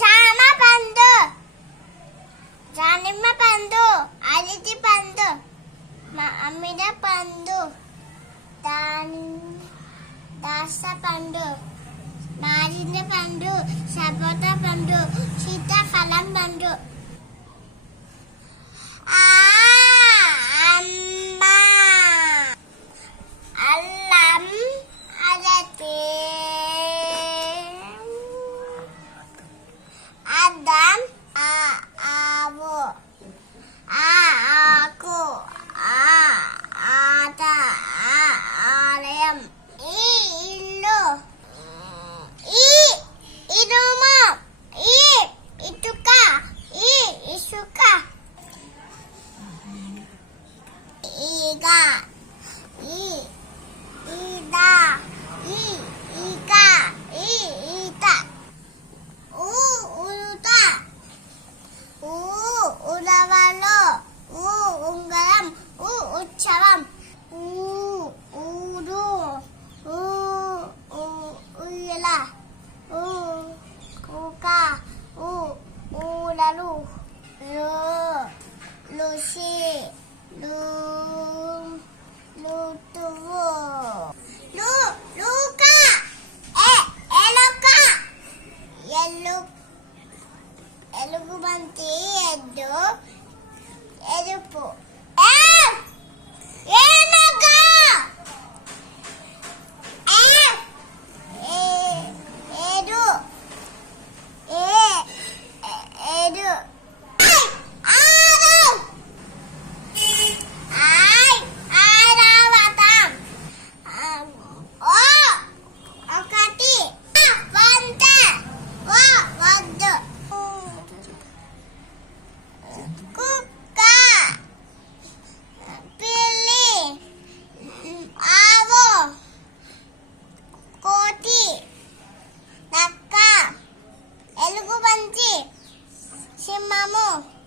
జామ పండు. దానిమ్మ పండు అరటి పండు మామిడి పండు దాని దాస పండు నారింజ పండు సపోటా పండు సీతాఫలం పండు. అల్లం అరటి dan a aku a aku a ada a ayam i ilu i inumu i itu ka i isuka. Ga. lo, lo si, lo, lo tuvo. Lu, Luca, è è Luca! È lo è lo cubante è banti, è dopo Kuka. Pilih. Awo. Koti. naga Elugu banci. Simamu.